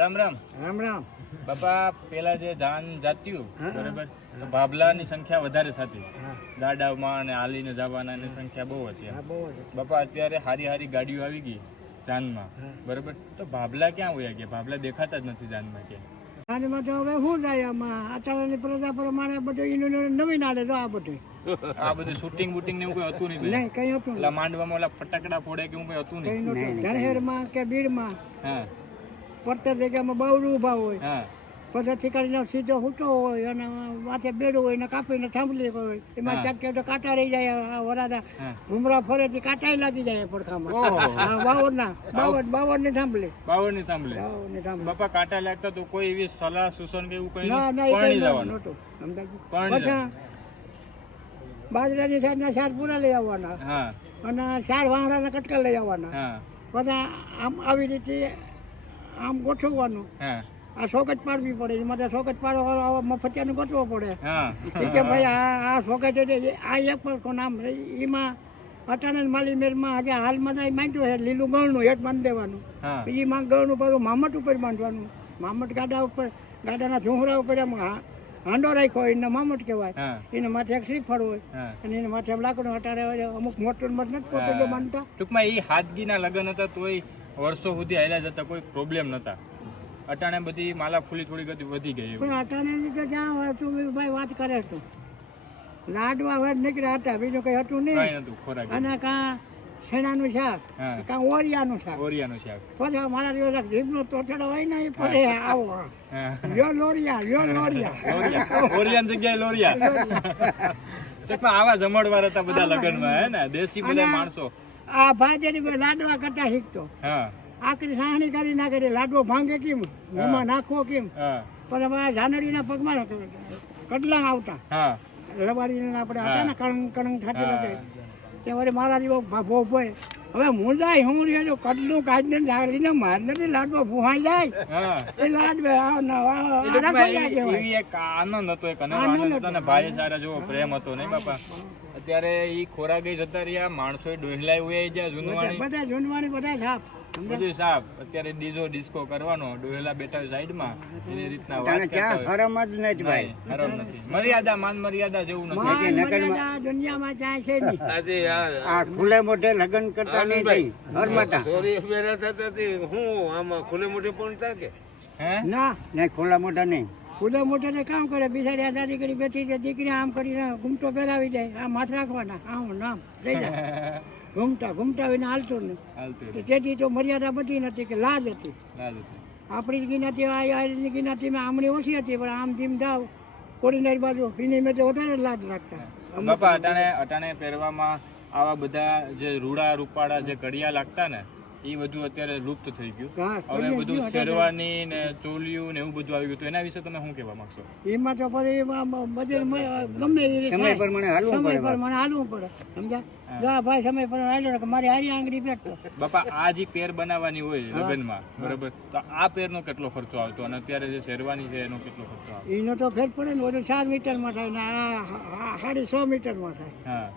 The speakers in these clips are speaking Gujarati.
રામ રામ. રામ રામ. બાપા પેલા જે જાન જાત્યું. બરાબર? તો ભાભલાની સંખ્યા વધારે થતી. ગાડામાં અને હાલીને જવાના ની સંખ્યા બહુ હતી હા બહુ જ બાપા અત્યારે હારી હારી ગાડીઓ આવી ગઈ જાનમાં. બરાબર? તો ભાભલા ક્યાં હોય ગયા ભાભલા દેખાતા જ નથી જાનમાં કે. જાનમાં તો હવે શું જાય આમાં? અત્યારની પ્રજા પ્રમાણે બધું એનું નવીન આડે તો આ બધું. આ બધું શૂટિંગ બુટિંગ ને એવું કઈ હતું નહીં નહીં કઈ હતું માંડવામાં ઓલા ફટાકડા ફોડે કે એવું કઈ હતું નહીં? માં કે બીડમાં? હા. પડતર જગ્યામાં બહુ ઊભા હોય. પછી ઠીકાડીનો સીધો હૂટો હોય અને માથે બેડું હોય ને કાપીને થાંભલી હોય. એમાં ચાકે તો કાંટા રહી જાય વરાદા ઘુમરા ફરે થી કાંટાય લાગી જાય પડખામાં. ઓહો. ના બાવનના બાવનની થાંભલી. સાંભળે બાવનની થાંભલી. બાપા કાંટા લાગતા તો કોઈ એવી સલાહ સૂચન કે એવું કઈ ના ના એ જવાનું નહોતું. બાજરાની સાઈડના સાર પૂરા લઈ આવવાના. અને વાંગડા વાંગડાના કટકા લઈ આવવાના. બધા આમ આવી રીતે આમ ગોઠવવાનું. આ સોકેટ પાડવી પડે. એમાં માટે સોકેટ પાડવા મફતિયાને ગોઠવો પડે. કે ભાઈ આ આ સોકેટ આ એક પર નામ. એમાં અટાણા માલી મેરમાં આજે હાલમાં તો માંડ્યું છે લીલું ગળનું હેઠ બાંધી દેવાનું. હા. માં ગળનું પાછું મામટ ઉપર બાંધવાનું. મામટ ગાડા ઉપર ગાડાના ઝુંહરા ઉપર એમ હાંડો રાખ્યો હોય એને મામટ કહેવાય. એને માથે એક શ્રીફળ હોય. અને એને માથે લાકડું અટાડે અમુક મોટું મત નથી પોતું બાંધતા. ટૂંકમાં એ હાદગીના લગ્ન હતા તોય વર્ષો સુધી હાલ્યા જતા કોઈ પ્રોબ્લેમ નતા અટાણે બધી માલા ફૂલી થોડી વધી ગઈ પણ અટાણે તો જ્યાં હોય તું ભાઈ વાત કરે તો. લાડવા વડ નીકળ્યા હતા બીજું કઈ હતું નહીં. ખોરાક અને કાં છેણાનું શાક કા ઓરિયાનું શાક. ઓરિયાનું શાક. પછી મારા દિવસ જીભનો તોછડો હોય ને એ ફરે આવો. યો લોરિયા યો લોરિયા. ઓરિયાની જગ્યાએ લોરિયા. આવા જમણવાર હતા બધા લગ્નમાં હે ને? દેશી બધા માણસો. આ ભાઈ લાડવા કરતા શીખતો. આકરી સાહણી કરી નાખે લાડવો ભાંગે કેમ? ઘઉંમાં નાખવો કેમ? પણ હવે જાનડીના પગમાં કડલા આવતા. રબારી આપણે. હતા ને કણંગ કણંગ થતી તે વળી મારા જેવો ભાભો ભાઈ હવે મુંજાય હું રહ્યો કટલું કાઢીને ઝાડીને મારને લાડવો ભૂહાઈ જાય. એ લાડવે ન- આનંદ હતો એક આનંદ હતો. ને ભાઈ સારા જો પ્રેમ હતો નહીં બાપા? અત્યારે ઈ ખોરાકે જતા રહ્યા માણસો ડોહલાય ઉયાઈ ગયા જૂનવાણી બધા જૂનવાણી બધા સાફ? બધું સાફ. અત્યારે ડીજો ડિસ્કો કરવાનો. ડોહેલા બેઠા સાઈડમાં. એની રીતના વાત કરતા હરમ જ નથી ભાઈ. નહીં, નથી. મર્યાદા માન મર્યાદા જેવું નથી. માન દુનિયામાં ચાય છે નહીં. આ આ મોઢે લગ્ન કરતા નહીં થઈ સોરી બેરા થતા હું આમાં ખુલ્લે મોઢે પણ થાય કે હે? ના નહીં ખુલ્લા મોઢા નહીં. ખુલે મોઢે ને કામ કરે? બિચારી આ દીકરી કરી બેઠી છે દીકરી આમ કરીને ઘૂમટો પહેરાવી દે આ માથ રાખવાના. આમ નામ થઈ જાય ઘૂમટા ઘૂમટા વિના હાલતું તો તેથી તો મર્યાદા બધી નથી કે લાજ હતી. આપણી જ્ઞાતિ આની ગિનાતીમાં આમણી ઓછી હતી પણ આમ ધીમ દાવ કોડીનારી બાજુ એની મેં તો વધારે લાજ રાખતા. બાપા અટાણે અટાણે પહેરવામાં આવા બધા જે રૂડા રૂપાળા જે કડિયા લાગતા ને એ બધું અત્યારે લુપ્ત થઈ ગયું. હવે બધું શેરવાની ને ચોલિયું ને એવું બધું આવી ગયું. તો એના વિશે તમે શું કહેવા માંગશો? એમાં તો પછી એમાં ગમે એ સમય પ્રમાણે હાલવું સમય પડે પર મને હાલવું પડે સમજ્યા? જો આ ભાઈ સમય પર હાલ્યો કે મારી હારી આંગળી પેટ બાપા આ જે પેર બનાવવાની હોય લગ્નમાં બરોબર? તો આ પેરનો કેટલો ખર્ચો આવતો અને અત્યારે જે શેરવાની છે એનો કેટલો ખર્ચો આવે એનો તો ફેર પડે ને ઓલું ચાર મીટરમાં થાય ને આ આ સાડી છ મીટરમાં થાય. હા.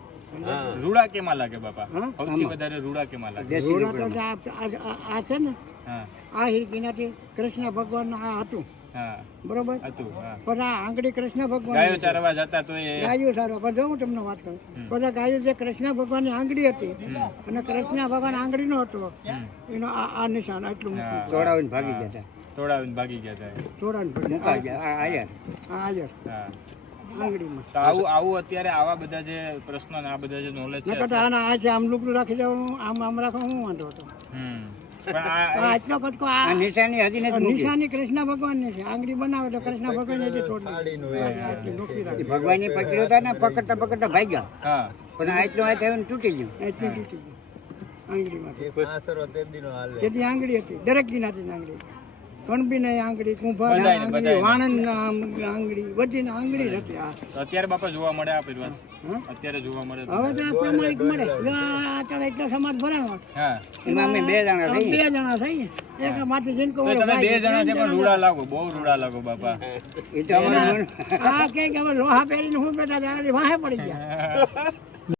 રૂડા કેમાં લાગે બાપા? સૌથી વધારે રૂડા કેમાં લાગે? રૂડા તો આ- આ આ છે ને? આ હિરકીનાથી કૃષ્ણ ભગવાન આ હતું. બરોબર? હતું પણ આ આંગળી કૃષ્ણ ભગવાન ગાયો ચારવા જતા તો એ ગાયું સારું પણ હું તમને વાત કરું. બધા ગાયું જે કૃષ્ણ ભગવાનની આંગળી હતી અને કૃષ્ણ ભગવાન આંગળીનો હતો એનો આ આ નિશાન આટલું તોડાવીને ભાગી ગયા હતા તોડાવીને ભાગી ગયા હતા એ. જોડાણ ગયા. આ આયા. હા. આંગળીમાં. તો આવું આવું અત્યારે આવા બધા જે પ્રશ્નો ને આ બધા જે નોલેજ છે નકર તો આના આ છે આમ લુગડું રાખી દેવાનું આમ આમ રાખો હું વાંધો હતો. હમ. પણ આ આ આટલો કટકો આ આ નિશાની હજી નથી નિશાની કૃષ્ણ ભગવાનની છે. આંગળી બનાવે તો કૃષ્ણ ભગવાન છોડી. ભગવાનની પકડ્યો હતા ને પકડતા પકડતા ભાગ્યા હા. પણ આટલું આ થયું તૂટી ગયું. એટલી તૂટી ગયું દીનો જેથી આંગળી હતી. દરેક ગીનાથી આંગળી કણબીને આંગળી કુંભાર આંગળી વાણંદ આંગળી બધીને આંગળી હતી આ. અત્યારે બાપા જોવા મળે આ પહેરવાશ અત્યારે જોવા મળે હવે તો પ્રમાણિક મળે. અત્યારે એટલો સમાજ ભરાણો. હા. એમાં અમે બે જણા થઈ બે જણા થઈ એક માથે જીનકો તમે બે જણા છે પણ રૂડા લાગો બહુ રૂડા લાગો બાપા. એ તો આ કે કે લોહા પહેરીને હું બેઠા આગળ વાહે પડી ગયા.